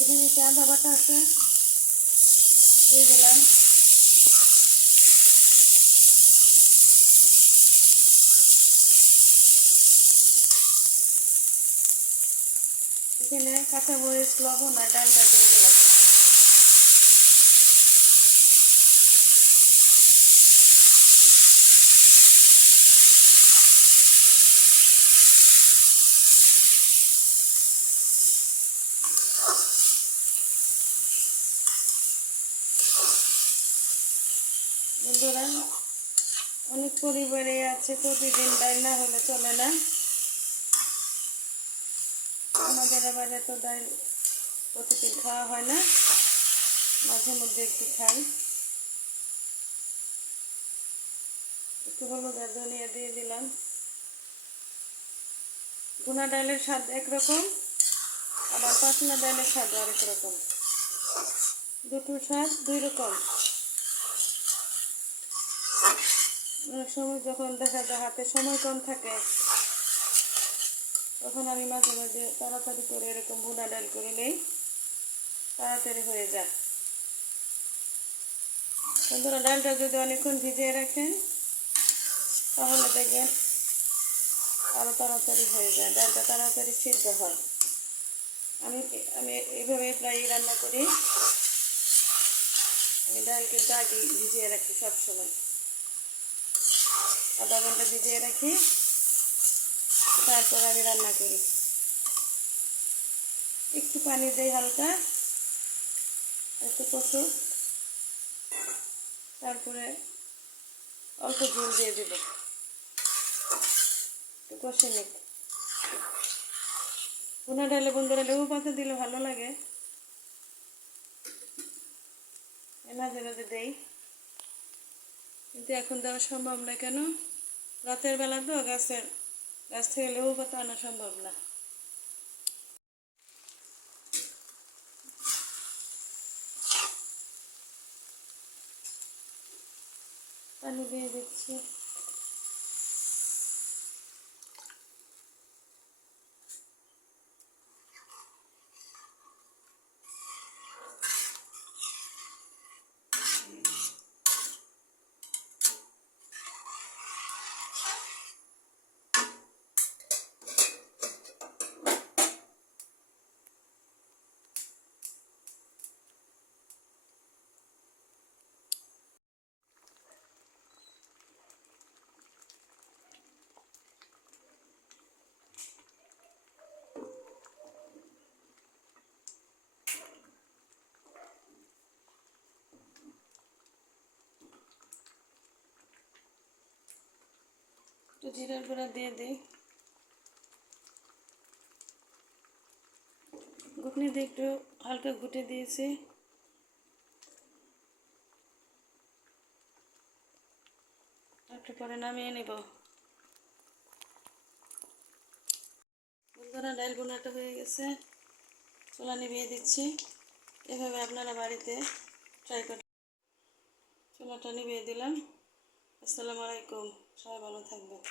এখানে আদা বাটা আছে, দিয়ে দিলাম। এখানে কাঁচামরিচ, লবণ আর ডালটা দিয়ে দিলাম। বন্ধুরা, অনেক পরিবারে আছে প্রতিদিন ডাল না হলে চলে না। আমাদের এবারে তো ডাল প্রতিদিন খাওয়া হয় না, মাঝে মধ্যে একটু খাই। একটু হলুদ আর ধনিয়া দিয়ে দিলাম। ভুনা ডালের স্বাদ একরকম, আবার পাতলা ডালের স্বাদ আরেক রকম, দুটোর স্বাদ দুই রকম। অনেক সময় যখন দেখা যায় হাতে সময় কম থাকে, তখন আমি মাঝে মাঝে তাড়াতাড়ি করে এরকম ভুনা ডাল করে নেই, তাড়াতাড়ি হয়ে যায়। বন্ধুরা, ডালটা যদি অনেকক্ষণ ভিজিয়ে রাখেন তাহলে দেখবেন আরও তাড়াতাড়ি হয়ে যায়, ডালটা তাড়াতাড়ি সিদ্ধ হয়। আমি আমি এইভাবে প্রায়ই রান্না করি। আমি ডাল কিন্তু আগে ভিজিয়ে রাখি সবসময়, আধা ঘন্টা ভিজিয়ে রাখি, তারপর আমি রান্না করি। একটু পানি দিই হালকা, একটু কষু, তারপরে অল্প ঝোল দিয়ে দেব, একটু কষে নিই। ভুনা ডালে বন্ধুরা লেবু পাতা দিলে ভালো লাগে, মাঝে মাঝে দেই, কিন্তু এখন দেওয়া সম্ভব না। কেন? রাতের বেলা তো গাছ থেকে লেবু পাতা আনা সম্ভব না। পানি দিয়ে দিচ্ছি। একটু জিরার গুঁড়া দিয়ে দিই, ঘুটনি দিয়ে একটু হালকা ঘুটে দিয়েছি। একটু পরে নামিয়ে নেব। বন্ধুরা, ডাল ভুনাটা হয়ে গেছে, চুলা নিভিয়ে দিচ্ছি। এভাবে আপনারা বাড়িতে ট্রাই করতে। চুলাটা নিভিয়ে দিলাম। আসসালামু আলাইকুম, সবাই ভালো থাকবেন।